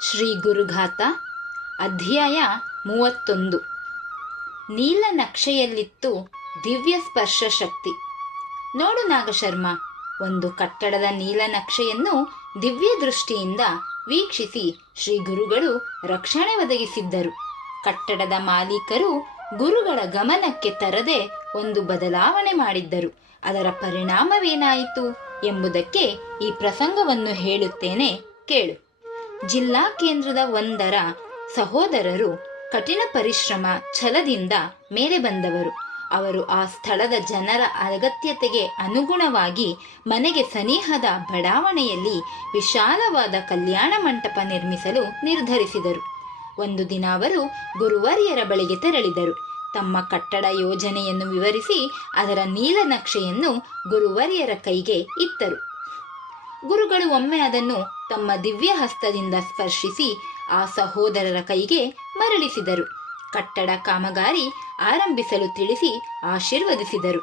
ಶ್ರೀ ಗುರುಗಾಥ ಅಧ್ಯಾಯ 31. ನೀಲನಕ್ಷೆಯಲ್ಲಿತ್ತು ದಿವ್ಯ ಸ್ಪರ್ಶ ಶಕ್ತಿ. ನೋಡು ನಾಗಶರ್ಮ, ಒಂದು ಕಟ್ಟಡದ ನೀಲನಕ್ಷೆಯನ್ನು ದಿವ್ಯ ದೃಷ್ಟಿಯಿಂದ ವೀಕ್ಷಿಸಿ ಶ್ರೀ ಗುರುಗಳು ರಕ್ಷಣೆ ಒದಗಿಸಿದ್ದರು. ಕಟ್ಟಡದ ಮಾಲೀಕರು ಗುರುಗಳ ಗಮನಕ್ಕೆ ತರದೆ ಒಂದು ಬದಲಾವಣೆ ಮಾಡಿದ್ದರು. ಅದರ ಪರಿಣಾಮವೇನಾಯಿತು ಎಂಬುದಕ್ಕೆ ಈ ಪ್ರಸಂಗವನ್ನು ಹೇಳುತ್ತೇನೆ, ಕೇಳು. ಜಿಲ್ಲಾ ಕೇಂದ್ರದ ಒಂದರ ಸಹೋದರರು ಕಠಿಣ ಪರಿಶ್ರಮ ಛಲದಿಂದ ಮೇಲೆ ಬಂದವರು. ಅವರು ಆ ಸ್ಥಳದ ಜನರ ಅಗತ್ಯತೆಗೆ ಅನುಗುಣವಾಗಿ ಮನೆಗೆ ಸನಿಹದ ಬಡಾವಣೆಯಲ್ಲಿ ವಿಶಾಲವಾದ ಕಲ್ಯಾಣ ಮಂಟಪ ನಿರ್ಮಿಸಲು ನಿರ್ಧರಿಸಿದರು. ಒಂದು ದಿನ ಅವರು ಗುರುವರ್ಯರ ಬಳಿಗೆ ತೆರಳಿದರು. ತಮ್ಮ ಕಟ್ಟಡ ಯೋಜನೆಯನ್ನು ವಿವರಿಸಿ ಅದರ ನೀಲನಕ್ಷೆಯನ್ನು ಗುರುವರ್ಯರ ಕೈಗೆ ಇತ್ತರು. ಗುರುಗಳು ಒಮ್ಮೆ ಅದನ್ನು ತಮ್ಮ ದಿವ್ಯ ಹಸ್ತದಿಂದ ಸ್ಪರ್ಶಿಸಿ ಆ ಸಹೋದರರ ಕೈಗೆ ಮರಳಿಸಿದರು. ಕಟ್ಟಡ ಕಾಮಗಾರಿ ಆರಂಭಿಸಲು ತಿಳಿಸಿ ಆಶೀರ್ವದಿಸಿದರು.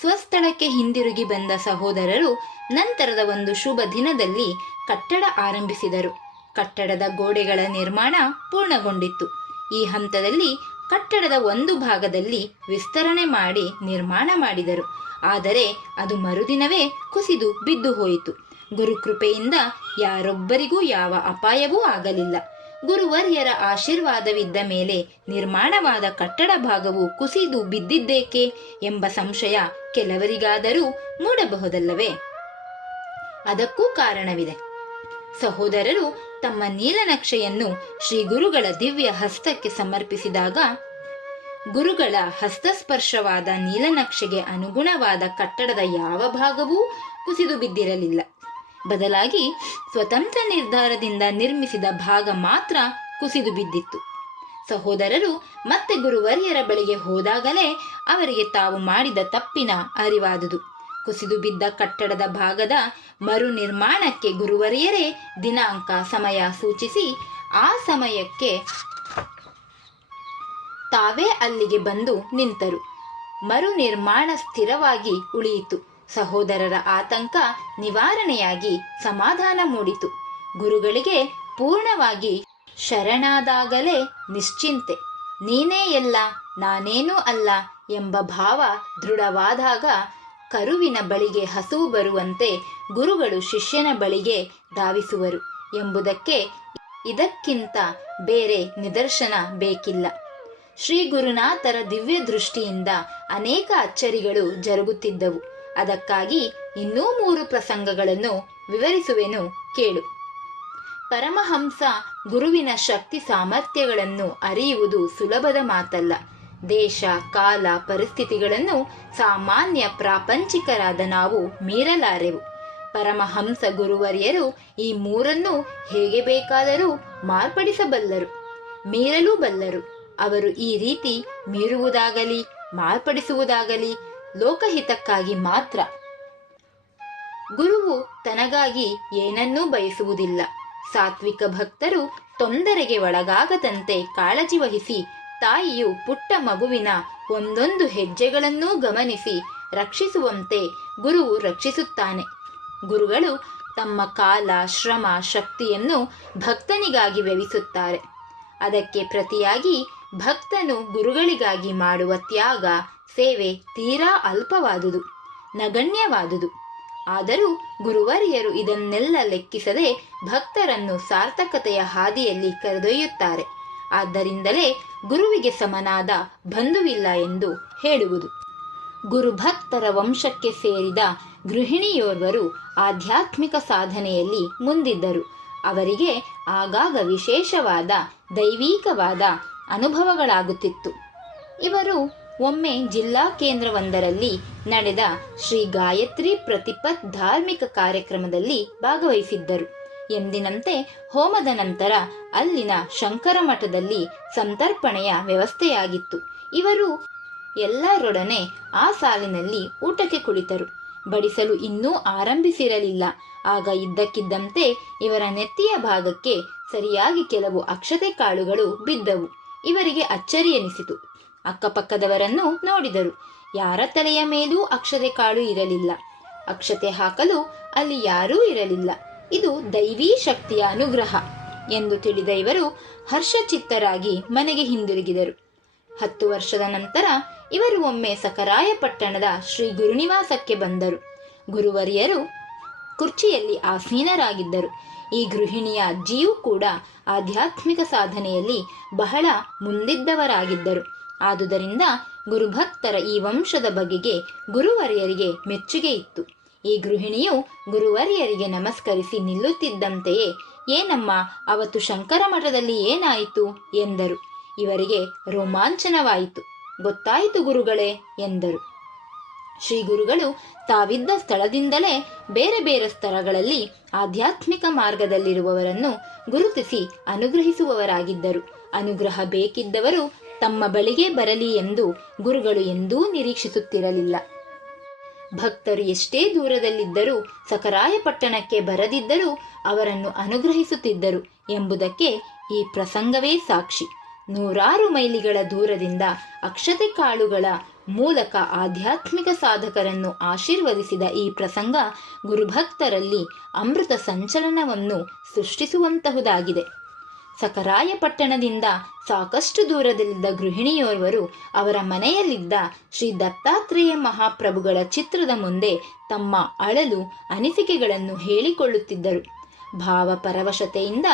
ಸ್ವಸ್ಥಳಕ್ಕೆ ಹಿಂದಿರುಗಿ ಬಂದ ಸಹೋದರರು ನಂತರದ ಒಂದು ಶುಭ ದಿನದಲ್ಲಿ ಕಟ್ಟಡ ಆರಂಭಿಸಿದರು. ಕಟ್ಟಡದ ಗೋಡೆಗಳ ನಿರ್ಮಾಣ ಪೂರ್ಣಗೊಂಡಿತ್ತು. ಈ ಹಂತದಲ್ಲಿ ಕಟ್ಟಡದ ಒಂದು ಭಾಗದಲ್ಲಿ ವಿಸ್ತರಣೆ ಮಾಡಿ ನಿರ್ಮಾಣ ಮಾಡಿದರು. ಆದರೆ ಅದು ಮರುದಿನವೇ ಕುಸಿದು ಬಿದ್ದು ಹೋಯಿತು. ಗುರುಕೃಪೆಯಿಂದ ಯಾರೊಬ್ಬರಿಗೂ ಯಾವ ಅಪಾಯವೂ ಆಗಲಿಲ್ಲ. ಗುರುವರ್ಯರ ಆಶೀರ್ವಾದವಿದ್ದ ಮೇಲೆ ನಿರ್ಮಾಣವಾದ ಕಟ್ಟಡ ಭಾಗವು ಕುಸಿದು ಬಿದ್ದಿದ್ದೇಕೆ ಎಂಬ ಸಂಶಯ ಕೆಲವರಿಗಾದರೂ ಮೂಡಬಹುದಲ್ಲವೇ? ಅದಕ್ಕೂ ಕಾರಣವಿದೆ. ಸಹೋದರರು ತಮ್ಮ ನೀಲನಕ್ಷೆಯನ್ನು ಶ್ರೀ ಗುರುಗಳ ದಿವ್ಯ ಹಸ್ತಕ್ಕೆ ಸಮರ್ಪಿಸಿದಾಗ ಗುರುಗಳ ಹಸ್ತಸ್ಪರ್ಶವಾದ ನೀಲನಕ್ಷೆಗೆ ಅನುಗುಣವಾದ ಕಟ್ಟಡದ ಯಾವ ಭಾಗವೂ ಕುಸಿದು ಬಿದ್ದಿರಲಿಲ್ಲ. ಬದಲಾಗಿ ಸ್ವತಂತ್ರ ನಿರ್ಧಾರದಿಂದ ನಿರ್ಮಿಸಿದ ಭಾಗ ಮಾತ್ರ ಕುಸಿದು ಬಿದ್ದಿತ್ತು. ಸಹೋದರರು ಮತ್ತೆ ಗುರುವರ್ಯರ ಬಳಿಗೆ ಹೋದಾಗಲೇ ಅವರಿಗೆ ತಾವು ಮಾಡಿದ ತಪ್ಪಿನ ಅರಿವಾದುದು. ಕುಸಿದು ಬಿದ್ದ ಕಟ್ಟಡದ ಭಾಗದ ಮರು ನಿರ್ಮಾಣಕ್ಕೆ ಗುರುವರ್ಯರೇ ದಿನಾಂಕ ಸಮಯ ಸೂಚಿಸಿ ಆ ಸಮಯಕ್ಕೆ ತಾವೇ ಅಲ್ಲಿಗೆ ಬಂದು ನಿಂತರು. ಮರು ನಿರ್ಮಾಣ ಸ್ಥಿರವಾಗಿ ಉಳಿಯಿತು. ಸಹೋದರರ ಆತಂಕ ನಿವಾರಣೆಯಾಗಿ ಸಮಾಧಾನ ಮೂಡಿತು. ಗುರುಗಳಿಗೆ ಪೂರ್ಣವಾಗಿ ಶರಣಾದಾಗಲೇ ನಿಶ್ಚಿಂತೆ, ನೀನೇ ಎಲ್ಲ ನಾನೇನೂ ಅಲ್ಲ ಎಂಬ ಭಾವ ದೃಢವಾದಾಗ ಕರುವಿನ ಬಳಿಗೆ ಹಸುವು ಬರುವಂತೆ ಗುರುಗಳು ಶಿಷ್ಯನ ಬಳಿಗೆ ಧಾವಿಸುವರು ಎಂಬುದಕ್ಕೆ ಇದಕ್ಕಿಂತ ಬೇರೆ ನಿದರ್ಶನ ಬೇಕಿಲ್ಲ. ಶ್ರೀ ಗುರುನಾಥರ ದಿವ್ಯ ದೃಷ್ಟಿಯಿಂದ ಅನೇಕ ಅಚ್ಚರಿಗಳು ಜರುಗುತ್ತಿದ್ದವು. ಅದಕ್ಕಾಗಿ ಇನ್ನೂ 3 ಪ್ರಸಂಗಗಳನ್ನು ವಿವರಿಸುವೆನು, ಕೇಳು. ಪರಮಹಂಸ ಗುರುವಿನ ಶಕ್ತಿ ಸಾಮರ್ಥ್ಯಗಳನ್ನು ಅರಿಯುವುದು ಸುಲಭದ ಮಾತಲ್ಲ. ದೇಶ ಕಾಲ ಪರಿಸ್ಥಿತಿಗಳನ್ನು ಸಾಮಾನ್ಯ ಪ್ರಾಪಂಚಿಕರಾದ ನಾವು ಮೀರಲಾರೆವು. ಪರಮಹಂಸ ಗುರುವರ್ಯರು ಈ 3 ಹೇಗೆ ಬೇಕಾದರೂ ಮಾರ್ಪಡಿಸಬಲ್ಲರು, ಮೀರಲೂ ಬಲ್ಲರು. ಅವರು ಈ ರೀತಿ ಮೀರುವುದಾಗಲಿ ಮಾರ್ಪಡಿಸುವುದಾಗಲಿ ಲೋಕಹಿತಕ್ಕಾಗಿ ಮಾತ್ರ. ಗುರುವು ತನಗಾಗಿ ಏನನ್ನೂ ಬಯಸುವುದಿಲ್ಲ. ಸಾತ್ವಿಕ ಭಕ್ತರು ತೊಂದರೆಗೆ ಒಳಗಾಗದಂತೆ ಕಾಳಜಿ ವಹಿಸಿ ತಾಯಿಯು ಪುಟ್ಟ ಮಗುವಿನ ಒಂದೊಂದು ಹೆಜ್ಜೆಗಳನ್ನೂ ಗಮನಿಸಿ ರಕ್ಷಿಸುವಂತೆ ಗುರುವು ರಕ್ಷಿಸುತ್ತಾನೆ. ಗುರುಗಳು ತಮ್ಮ ಕಾಲ ಶ್ರಮ ಶಕ್ತಿಯನ್ನು ಭಕ್ತನಿಗಾಗಿ ವ್ಯಯಿಸುತ್ತಾರೆ. ಅದಕ್ಕೆ ಪ್ರತಿಯಾಗಿ ಭಕ್ತನು ಗುರುಗಳಿಗಾಗಿ ಮಾಡುವ ತ್ಯಾಗ ಸೇವೆ ತೀರಾ ಅಲ್ಪವಾದುದು, ನಗಣ್ಯವಾದುದು. ಆದರೂ ಗುರುವರ್ಯರು ಇದನ್ನೆಲ್ಲ ಲೆಕ್ಕಿಸದೆ ಭಕ್ತರನ್ನು ಸಾರ್ಥಕತೆಯ ಹಾದಿಯಲ್ಲಿ ಕರೆದೊಯ್ಯುತ್ತಾರೆ. ಆದ್ದರಿಂದಲೇ ಗುರುವಿಗೆ ಸಮನಾದ ಬಂಧುವಿಲ್ಲ ಎಂದು ಹೇಳುವುದು. ಗುರುಭಕ್ತರ ವಂಶಕ್ಕೆ ಸೇರಿದ ಗೃಹಿಣಿಯೋರ್ವರು ಆಧ್ಯಾತ್ಮಿಕ ಸಾಧನೆಯಲ್ಲಿ ಮುಂದಿದ್ದರು. ಅವರಿಗೆ ಆಗಾಗ ವಿಶೇಷವಾದ ದೈವೀಕವಾದ ಅನುಭವಗಳಾಗುತ್ತಿತ್ತು. ಇವರು ಒಮ್ಮೆ ಜಿಲ್ಲಾ ಕೇಂದ್ರವೊಂದರಲ್ಲಿ ನಡೆದ ಶ್ರೀ ಗಾಯತ್ರಿ ಪ್ರತಿಪತ್ ಧಾರ್ಮಿಕ ಕಾರ್ಯಕ್ರಮದಲ್ಲಿ ಭಾಗವಹಿಸಿದ್ದರು. ಎಂದಿನಂತೆ ಹೋಮದ ನಂತರ ಅಲ್ಲಿನ ಶಂಕರ ಮಠದಲ್ಲಿ ಸಂತರ್ಪಣೆಯ ವ್ಯವಸ್ಥೆಯಾಗಿತ್ತು. ಇವರು ಎಲ್ಲರೊಡನೆ ಆ ಸಾಲಿನಲ್ಲಿ ಊಟಕ್ಕೆ ಕುಳಿತರು. ಬಡಿಸಲು ಇನ್ನೂ ಆರಂಭಿಸಿರಲಿಲ್ಲ. ಆಗ ಇದ್ದಕ್ಕಿದ್ದಂತೆ ಇವರ ನೆತ್ತಿಯ ಭಾಗಕ್ಕೆ ಸರಿಯಾಗಿ ಕೆಲವು ಅಕ್ಷತೆ ಕಾಳುಗಳು ಬಿದ್ದವು. ಇವರಿಗೆ ಅಚ್ಚರಿ ಎನಿಸಿತು. ಅಕ್ಕಪಕ್ಕದವರನ್ನು ನೋಡಿದರು. ಯಾರ ತಲೆಯ ಮೇಲೂ ಅಕ್ಷತೆ ಕಾಳು ಇರಲಿಲ್ಲ. ಅಕ್ಷತೆ ಹಾಕಲು ಅಲ್ಲಿ ಯಾರೂ ಇರಲಿಲ್ಲ. ಇದು ದೈವೀ ಶಕ್ತಿಯ ಅನುಗ್ರಹ. ಎಂದು ತಿಳಿದ ಇವರು ಹರ್ಷಚಿತ್ತರಾಗಿ ಮನೆಗೆ ಹಿಂದಿರುಗಿದರು. 10 ವರ್ಷದ ನಂತರ ಇವರು ಒಮ್ಮೆ ಸಖರಾಯಪಟ್ಟಣದ ಶ್ರೀ ಗುರುನಿವಾಸಕ್ಕೆ ಬಂದರು. ಗುರುವರಿಯರು ಕುರ್ಚಿಯಲ್ಲಿ ಆಸೀನರಾಗಿದ್ದರು. ಈ ಗೃಹಿಣಿಯ ಅಜ್ಜಿಯೂ ಕೂಡ ಆಧ್ಯಾತ್ಮಿಕ ಸಾಧನೆಯಲ್ಲಿ ಬಹಳ ಮುಂದಿದ್ದವರಾಗಿದ್ದರು. ಆದುದರಿಂದ ಗುರುಭಕ್ತರ ಈ ವಂಶದ ಬಗೆಗೆ ಗುರುವರಿಯರಿಗೆ ಮೆಚ್ಚುಗೆ ಇತ್ತು. ಈ ಗೃಹಿಣಿಯು ಗುರುವರಿಯರಿಗೆ ನಮಸ್ಕರಿಸಿ ನಿಲ್ಲುತ್ತಿದ್ದಂತೆಯೇ, ಏನಮ್ಮ, ಅವತ್ತು ಶಂಕರ ಮಠದಲ್ಲಿ ಏನಾಯಿತು ಎಂದರು. ಇವರಿಗೆ ರೋಮಾಂಚನವಾಯಿತು. ಗೊತ್ತಾಯಿತು ಗುರುಗಳೇ ಎಂದರು. ಶ್ರೀ ಗುರುಗಳು ತಾವಿದ್ದ ಸ್ಥಳದಿಂದಲೇ ಬೇರೆ ಬೇರೆ ಸ್ಥಳಗಳಲ್ಲಿ ಆಧ್ಯಾತ್ಮಿಕ ಮಾರ್ಗದಲ್ಲಿರುವವರನ್ನು ಗುರುತಿಸಿ ಅನುಗ್ರಹಿಸುವವರಾಗಿದ್ದರು. ಅನುಗ್ರಹ ಬೇಕಿದ್ದವರು ತಮ್ಮ ಬಳಿಗೆ ಬರಲಿ ಎಂದು ಗುರುಗಳು ಎಂದೂ ನಿರೀಕ್ಷಿಸುತ್ತಿರಲಿಲ್ಲ. ಭಕ್ತರು ಎಷ್ಟೇ ದೂರದಲ್ಲಿದ್ದರೂ ಸಖರಾಯಪಟ್ಟಣಕ್ಕೆ ಬರದಿದ್ದರೂ ಅವರನ್ನು ಅನುಗ್ರಹಿಸುತ್ತಿದ್ದರು ಎಂಬುದಕ್ಕೆ ಈ ಪ್ರಸಂಗವೇ ಸಾಕ್ಷಿ. 100 ಮೈಲಿಗಳ ದೂರದಿಂದ ಅಕ್ಷತೆ ಕಾಳುಗಳ ಮೂಲಕ ಆಧ್ಯಾತ್ಮಿಕ ಸಾಧಕರನ್ನು ಆಶೀರ್ವದಿಸಿದ ಈ ಪ್ರಸಂಗ ಗುರುಭಕ್ತರಲ್ಲಿ ಅಮೃತ ಸಂಚಲನವನ್ನು ಸೃಷ್ಟಿಸುವಂತಹುದಾಗಿದೆ. ಸಖರಾಯಪಟ್ಟಣದಿಂದ ಸಾಕಷ್ಟು ದೂರದಲ್ಲಿದ್ದ ಗೃಹಿಣಿಯೋರ್ವರು ಅವರ ಮನೆಯಲ್ಲಿದ್ದ ಶ್ರೀ ದತ್ತಾತ್ರೇಯ ಮಹಾಪ್ರಭುಗಳ ಚಿತ್ರದ ಮುಂದೆ ತಮ್ಮ ಅಳಲು ಅನಿಸಿಕೆಗಳನ್ನು ಹೇಳಿಕೊಳ್ಳುತ್ತಿದ್ದರು. ಭಾವಪರವಶತೆಯಿಂದ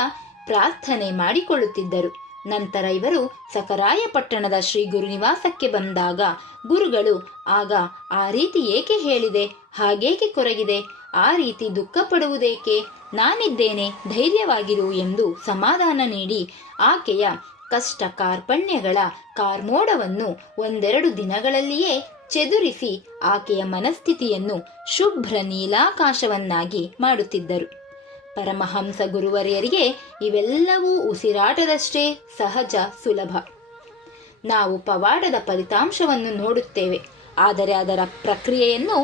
ಪ್ರಾರ್ಥನೆ ಮಾಡಿಕೊಳ್ಳುತ್ತಿದ್ದರು. ನಂತರ ಇವರು ಸಖರಾಯಪಟ್ಟಣದ ಶ್ರೀ ಗುರುನಿವಾಸಕ್ಕೆ ಬಂದಾಗ ಗುರುಗಳು ಆಗ ಆ ರೀತಿ ಏಕೆ ಹೇಳಿದೆ, ಹಾಗೇಕೆ ಕೊರಗಿದೆ, ಆ ರೀತಿ ದುಃಖ ಪಡುವುದೇಕೆ, ನಾನಿದ್ದೇನೆ, ಧೈರ್ಯವಾಗಿರು ಎಂದು ಸಮಾಧಾನ ನೀಡಿ ಆಕೆಯ ಕಷ್ಟ ಕಾರ್ಪಣ್ಯಗಳ ಕಾರ್ಮೋಡವನ್ನು 1-2 ದಿನಗಳಲ್ಲಿಯೇ ಚೆದುರಿಸಿ ಆಕೆಯ ಮನಸ್ಥಿತಿಯನ್ನು ಶುಭ್ರ ನೀಲಾಕಾಶವನ್ನಾಗಿ ಮಾಡುತ್ತಿದ್ದರು. ಪರಮಹಂಸ ಗುರುವರಿಯರಿಗೆ ಇವೆಲ್ಲವೂ ಉಸಿರಾಟದಷ್ಟೇ ಸಹಜ, ಸುಲಭ. ನಾವು ಪವಾಡದ ಫಲಿತಾಂಶವನ್ನು ನೋಡುತ್ತೇವೆ, ಆದರೆ ಅದರ ಪ್ರಕ್ರಿಯೆಯನ್ನು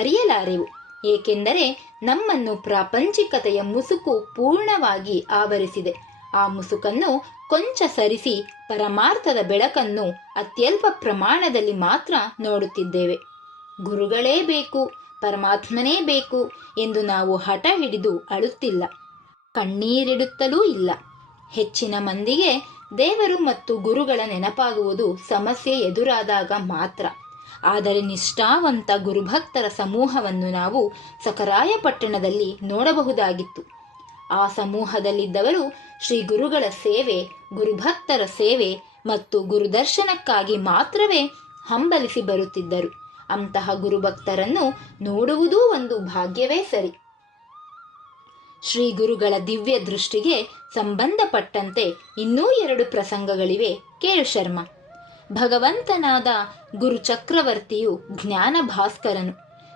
ಅರಿಯಲಾರೆವು. ಏಕೆಂದರೆ ನಮ್ಮನ್ನು ಪ್ರಾಪಂಚಿಕತೆಯ ಮುಸುಕು ಪೂರ್ಣವಾಗಿ ಆವರಿಸಿದೆ. ಆ ಮುಸುಕನ್ನು ಕೊಂಚ ಸರಿಸಿ ಪರಮಾರ್ಥದ ಬೆಳಕನ್ನು ಅತ್ಯಲ್ಪ ಪ್ರಮಾಣದಲ್ಲಿ ಮಾತ್ರ ನೋಡುತ್ತಿದ್ದೇವೆ. ಗುರುಗಳೇ ಬೇಕು, ಪರಮಾತ್ಮನೇ ಬೇಕು ಎಂದು ನಾವು ಹಠ ಹಿಡಿದು ಅಳುತ್ತಿಲ್ಲ, ಕಣ್ಣೀರಿಡುತ್ತಲೂ ಇಲ್ಲ. ಹೆಚ್ಚಿನ ಮಂದಿಗೆ ದೇವರು ಮತ್ತು ಗುರುಗಳ ನೆನಪಾಗುವುದು ಸಮಸ್ಯೆ ಎದುರಾದಾಗ ಮಾತ್ರ. ಆದರೆ ನಿಷ್ಠಾವಂತ ಗುರುಭಕ್ತರ ಸಮೂಹವನ್ನು ನಾವು ಸಖರಾಯಪಟ್ಟಣದಲ್ಲಿ ನೋಡಬಹುದಾಗಿತ್ತು. ಆ ಸಮೂಹದಲ್ಲಿದ್ದವರು ಶ್ರೀ ಗುರುಗಳ ಸೇವೆ, ಗುರುಭಕ್ತರ ಸೇವೆ ಮತ್ತು ಗುರುದರ್ಶನಕ್ಕಾಗಿ ಮಾತ್ರವೇ ಹಂಬಲಿಸಿ ಬರುತ್ತಿದ್ದರು. ಅಂತಹ ಗುರುಭಕ್ತರನ್ನು ನೋಡುವುದೂ ಒಂದು ಭಾಗ್ಯವೇ ಸರಿ. ಶ್ರೀ ಗುರುಗಳ ದಿವ್ಯ ದೃಷ್ಟಿಗೆ ಸಂಬಂಧಪಟ್ಟಂತೆ ಇನ್ನೂ 2 ಪ್ರಸಂಗಗಳಿವೆ, ಕೇಳು ಶರ್ಮ. ಭಗವಂತನಾದ ಗುರು ಚಕ್ರವರ್ತಿಯು ಜ್ಞಾನ ಭಾಸ್ಕರನು.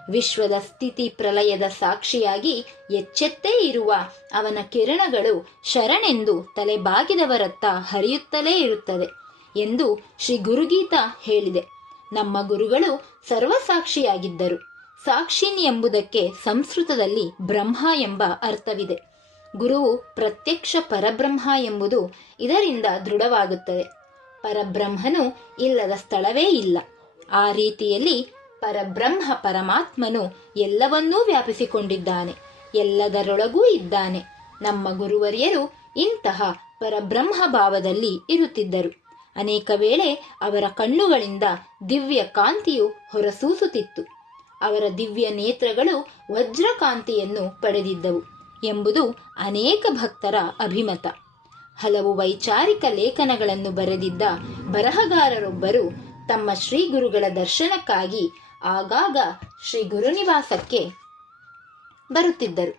ವಿಶ್ವದ ಸ್ಥಿತಿ ಪ್ರಲಯದ ಸಾಕ್ಷಿಯಾಗಿ ಎಚ್ಚೆತ್ತೇ ಇರುವ ಅವನ ಕಿರಣಗಳು ಶರಣೆಂದು ತಲೆಬಾಗಿದವರತ್ತ ಹರಿಯುತ್ತಲೇ ಇರುತ್ತದೆ ಎಂದು ಶ್ರೀ ಗುರುಗೀತಾ ಹೇಳಿದೆ. ನಮ್ಮ ಗುರುಗಳು ಸರ್ವಸಾಕ್ಷಿಯಾಗಿದ್ದರು. ಸಾಕ್ಷಿನ್ ಎಂಬುದಕ್ಕೆ ಸಂಸ್ಕೃತದಲ್ಲಿ ಬ್ರಹ್ಮ ಎಂಬ ಅರ್ಥವಿದೆ. ಗುರುವು ಪ್ರತ್ಯಕ್ಷ ಪರಬ್ರಹ್ಮ ಎಂಬುದು ಇದರಿಂದ ದೃಢವಾಗುತ್ತದೆ. ಪರಬ್ರಹ್ಮನು ಇಲ್ಲದ ಸ್ಥಳವೇ ಇಲ್ಲ. ಆ ರೀತಿಯಲ್ಲಿ ಪರಬ್ರಹ್ಮ ಪರಮಾತ್ಮನು ಎಲ್ಲವನ್ನೂ ವ್ಯಾಪಿಸಿಕೊಂಡಿದ್ದಾನೆ, ಎಲ್ಲದರೊಳಗೂ ಇದ್ದಾನೆ. ನಮ್ಮ ಗುರುವರಿಯರು ಇಂತಹ ಪರಬ್ರಹ್ಮ ಭಾವದಲ್ಲಿ ಇರುತ್ತಿದ್ದರು. ಅನೇಕ ವೇಳೆ ಅವರ ಕಣ್ಣುಗಳಿಂದ ದಿವ್ಯ ಕಾಂತಿಯು ಹೊರಸೂಸುತ್ತಿತ್ತು. ಅವರ ದಿವ್ಯ ನೇತ್ರಗಳು ವಜ್ರಕಾಂತಿಯನ್ನು ಪಡೆದಿದ್ದವು ಎಂಬುದು ಅನೇಕ ಭಕ್ತರ ಅಭಿಮತ. ಹಲವು ವೈಚಾರಿಕ ಲೇಖನಗಳನ್ನು ಬರೆದಿದ್ದ ಬರಹಗಾರರೊಬ್ಬರು ತಮ್ಮ ಶ್ರೀ ಗುರುಗಳ ದರ್ಶನಕ್ಕಾಗಿ ಆಗಾಗ ಶ್ರೀ ಗುರುನಿವಾಸಕ್ಕೆ ಬರುತ್ತಿದ್ದರು.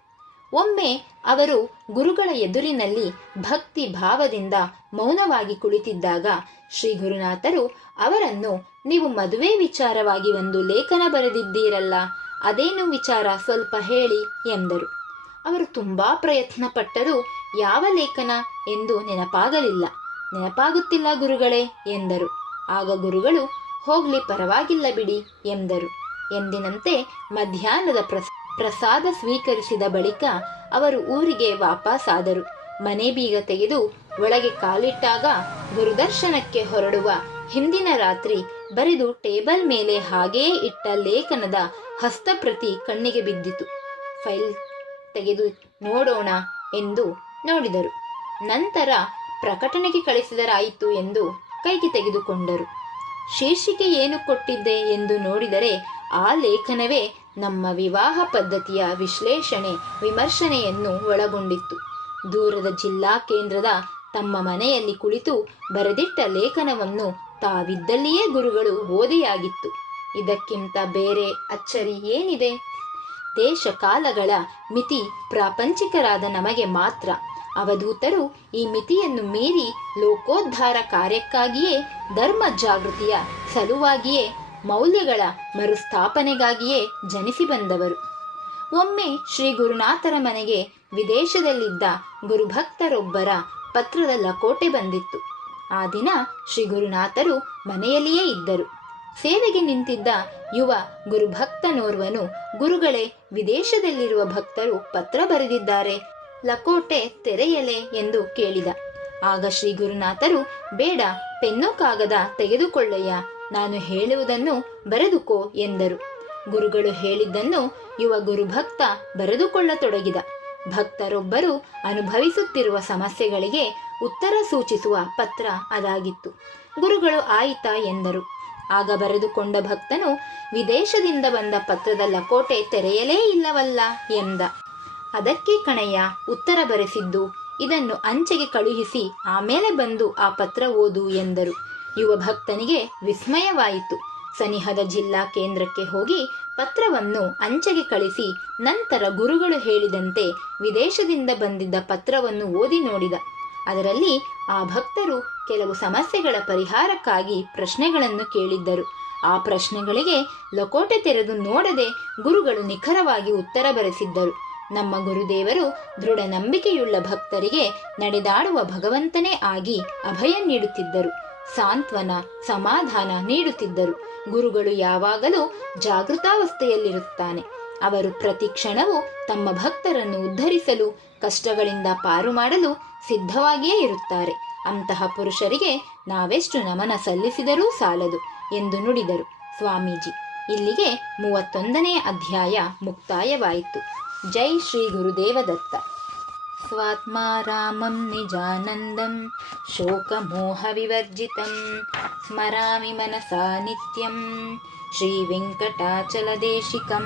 ಒಮ್ಮೆ ಅವರು ಗುರುಗಳ ಎದುರಿನಲ್ಲಿ ಭಕ್ತಿ ಭಾವದಿಂದ ಮೌನವಾಗಿ ಕುಳಿತಿದ್ದಾಗ ಶ್ರೀ ಗುರುನಾಥರು ಅವರನ್ನು, ನೀವು ಮದುವೆ ವಿಚಾರವಾಗಿ ಒಂದು ಲೇಖನ ಬರೆದಿದ್ದೀರಲ್ಲ, ಅದೇನು ವಿಚಾರ, ಸ್ವಲ್ಪ ಹೇಳಿ ಎಂದರು. ಅವರು ತುಂಬಾ ಪ್ರಯತ್ನ ಪಟ್ಟರೂ ಯಾವ ಲೇಖನ ಎಂದು ನೆನಪಾಗಲಿಲ್ಲ. ನೆನಪಾಗುತ್ತಿಲ್ಲ ಗುರುಗಳೇ ಎಂದರು. ಆಗ ಗುರುಗಳು, ಹೋಗ್ಲಿ, ಪರವಾಗಿಲ್ಲ ಬಿಡಿ ಎಂದರು. ಎಂದಿನಂತೆ ಮಧ್ಯಾಹ್ನದ ಪ್ರಸಾದ ಸ್ವೀಕರಿಸಿದ ಬಳಿಕ ಅವರು ಊರಿಗೆ ವಾಪಸ್ಸಾದರು. ಮನೆ ಬೀಗ ತೆಗೆದು ಒಳಗೆ ಕಾಲಿಟ್ಟಾಗ ಗುರುದರ್ಶನಕ್ಕೆ ಹೊರಡುವ ಹಿಂದಿನ ರಾತ್ರಿ ಬರೆದು ಟೇಬಲ್ ಮೇಲೆ ಹಾಗೆಯೇ ಇಟ್ಟ ಲೇಖನದ ಹಸ್ತಪ್ರತಿ ಕಣ್ಣಿಗೆ ಬಿದ್ದಿತು. ಫೈಲ್ ತೆಗೆದು ನೋಡೋಣ ಎಂದು ನೋಡಿದರು. ನಂತರ ಪ್ರಕಟಣೆಗೆ ಕಳಿಸಿದರಾಯಿತು ಎಂದು ಕೈಗೆ ತೆಗೆದುಕೊಂಡರು. ಶೀರ್ಷಿಕೆ ಏನು ಕೊಟ್ಟಿದ್ದೆ ಎಂದು ನೋಡಿದರೆ ಆ ಲೇಖನವೇ ನಮ್ಮ ವಿವಾಹ ಪದ್ಧತಿಯ ವಿಶ್ಲೇಷಣೆ ವಿಮರ್ಶನೆಯನ್ನು ಒಳಗೊಂಡಿತ್ತು. ದೂರದ ಜಿಲ್ಲಾ ಕೇಂದ್ರದ ತಮ್ಮ ಮನೆಯಲ್ಲಿ ಕುಳಿತು ಬರೆದಿಟ್ಟ ಲೇಖನವನ್ನು ತಾವಿದ್ದಲ್ಲಿಯೇ ಗುರುಗಳು ಓದಿಯಾಗಿತ್ತು. ಇದಕ್ಕಿಂತ ಬೇರೆ ಅಚ್ಚರಿ ಏನಿದೆ? ದೇಶ ಕಾಲಗಳ ಮಿತಿ ಪ್ರಾಪಂಚಿಕರಾದ ನಮಗೆ ಮಾತ್ರ. ಅವಧೂತರು ಈ ಮಿತಿಯನ್ನು ಮೀರಿ ಲೋಕೋದ್ಧಾರ ಕಾರ್ಯಕ್ಕಾಗಿಯೇ, ಧರ್ಮ ಜಾಗೃತಿಯ ಸಲುವಾಗಿಯೇ, ಮೌಲ್ಯಗಳ ಮರುಸ್ಥಾಪನೆಗಾಗಿಯೇ ಜನಿಸಿ ಬಂದವರು. ಒಮ್ಮೆ ಶ್ರೀ ಗುರುನಾಥರ ಮನೆಗೆ ವಿದೇಶದಲ್ಲಿದ್ದ ಗುರುಭಕ್ತರೊಬ್ಬರ ಪತ್ರದ ಲಕೋಟೆ ಬಂದಿತ್ತು. ಆ ದಿನ ಶ್ರೀ ಗುರುನಾಥರು ಮನೆಯಲ್ಲಿಯೇ ಇದ್ದರು. ಸೇವೆಗೆ ನಿಂತಿದ್ದ ಯುವ ಗುರುಭಕ್ತನೋರ್ವನು, ಗುರುಗಳೇ, ವಿದೇಶದಲ್ಲಿರುವ ಭಕ್ತರು ಪತ್ರ ಬರೆದಿದ್ದಾರೆ, ಲಕೋಟೆ ತೆರೆಯಲೇ ಎಂದು ಕೇಳಿದ. ಆಗ ಶ್ರೀ ಗುರುನಾಥರು, ಬೇಡ, ಪೆನ್ನು ಕಾಗದ ತೆಗೆದುಕೊಳ್ಳಯ್ಯ, ನಾನು ಹೇಳುವುದನ್ನು ಬರೆದುಕೋ ಎಂದರು. ಗುರುಗಳು ಹೇಳಿದ್ದನ್ನು ಯುವ ಗುರುಭಕ್ತ ಬರೆದುಕೊಳ್ಳತೊಡಗಿದ. ಭಕ್ತರೊಬ್ಬರು ಅನುಭವಿಸುತ್ತಿರುವ ಸಮಸ್ಯೆಗಳಿಗೆ ಉತ್ತರ ಸೂಚಿಸುವ ಪತ್ರ ಅದಾಗಿತ್ತು. ಗುರುಗಳು ಆಯಿತಾ ಎಂದರು. ಆಗ ಬರೆದುಕೊಂಡ ಭಕ್ತನು, ವಿದೇಶದಿಂದ ಬಂದ ಪತ್ರದ ಲಕೋಟೆ ತೆರೆಯಲೇ ಇಲ್ಲವಲ್ಲ ಎಂದ. ಅದಕ್ಕೆ ಕಣಯ್ಯ ಉತ್ತರ ಬರೆಸಿದ್ದು, ಇದನ್ನು ಅಂಚೆಗೆ ಕಳುಹಿಸಿ ಆಮೇಲೆ ಬಂದು ಆ ಪತ್ರ ಓದು ಎಂದರು. ಯುವ ಭಕ್ತನಿಗೆ ವಿಸ್ಮಯವಾಯಿತು. ಸನಿಹದ ಜಿಲ್ಲಾ ಕೇಂದ್ರಕ್ಕೆ ಹೋಗಿ ಪತ್ರವನ್ನು ಅಂಚೆಗೆ ಕಳಿಸಿ ನಂತರ ಗುರುಗಳು ಹೇಳಿದಂತೆ ವಿದೇಶದಿಂದ ಬಂದಿದ್ದ ಪತ್ರವನ್ನು ಓದಿ ನೋಡಿದ. ಅದರಲ್ಲಿ ಆ ಭಕ್ತರು ಕೆಲವು ಸಮಸ್ಯೆಗಳ ಪರಿಹಾರಕ್ಕಾಗಿ ಪ್ರಶ್ನೆಗಳನ್ನು ಕೇಳಿದ್ದರು. ಆ ಪ್ರಶ್ನೆಗಳಿಗೆ ಲಕೋಟೆ ತೆರೆದು ನೋಡದೆ ಗುರುಗಳು ನಿಖರವಾಗಿ ಉತ್ತರ ಬರೆಸಿದ್ದರು. ನಮ್ಮ ಗುರುದೇವರು ದೃಢ ನಂಬಿಕೆಯುಳ್ಳ ಭಕ್ತರಿಗೆ ನಡೆದಾಡುವ ಭಗವಂತನೇ ಆಗಿ ಅಭಯ ನೀಡುತ್ತಿದ್ದರು, ಸಾಂತ್ವನ ಸಮಾಧಾನ ನೀಡುತ್ತಿದ್ದರು. ಗುರುಗಳು ಯಾವಾಗಲೂ ಜಾಗೃತಾವಸ್ಥೆಯಲ್ಲಿರುತ್ತಾನೆ. ಅವರು ಪ್ರತಿ ಕ್ಷಣವೂ ತಮ್ಮ ಭಕ್ತರನ್ನು ಉದ್ಧರಿಸಲು, ಕಷ್ಟಗಳಿಂದ ಪಾರು ಮಾಡಲು ಸಿದ್ಧವಾಗಿಯೇ ಇರುತ್ತಾರೆ. ಅಂತಹ ಪುರುಷರಿಗೆ ನಾವೆಷ್ಟು ನಮನ ಸಲ್ಲಿಸಿದರೂ ಸಾಲದು ಎಂದು ನುಡಿದರು ಸ್ವಾಮೀಜಿ. ಇಲ್ಲಿಗೆ 31ನೇ ಅಧ್ಯಾಯ ಮುಕ್ತಾಯವಾಯಿತು. ಜೈ ಶ್ರೀ ಗುರುದೇವದತ್ತ. ಸ್ವಾತ್ಮಾ ರಾಮಂ ನಿಜಾನಂದಂ ಶೋಕಮೋಹ ವಿವರ್ಜಿತಂ ಸ್ಮರಾಮಿ ಮನಸಾ ನಿತ್ಯಂ ಶ್ರೀ ವೆಂಕಟಾಚಲದೇಶಿಕಂ.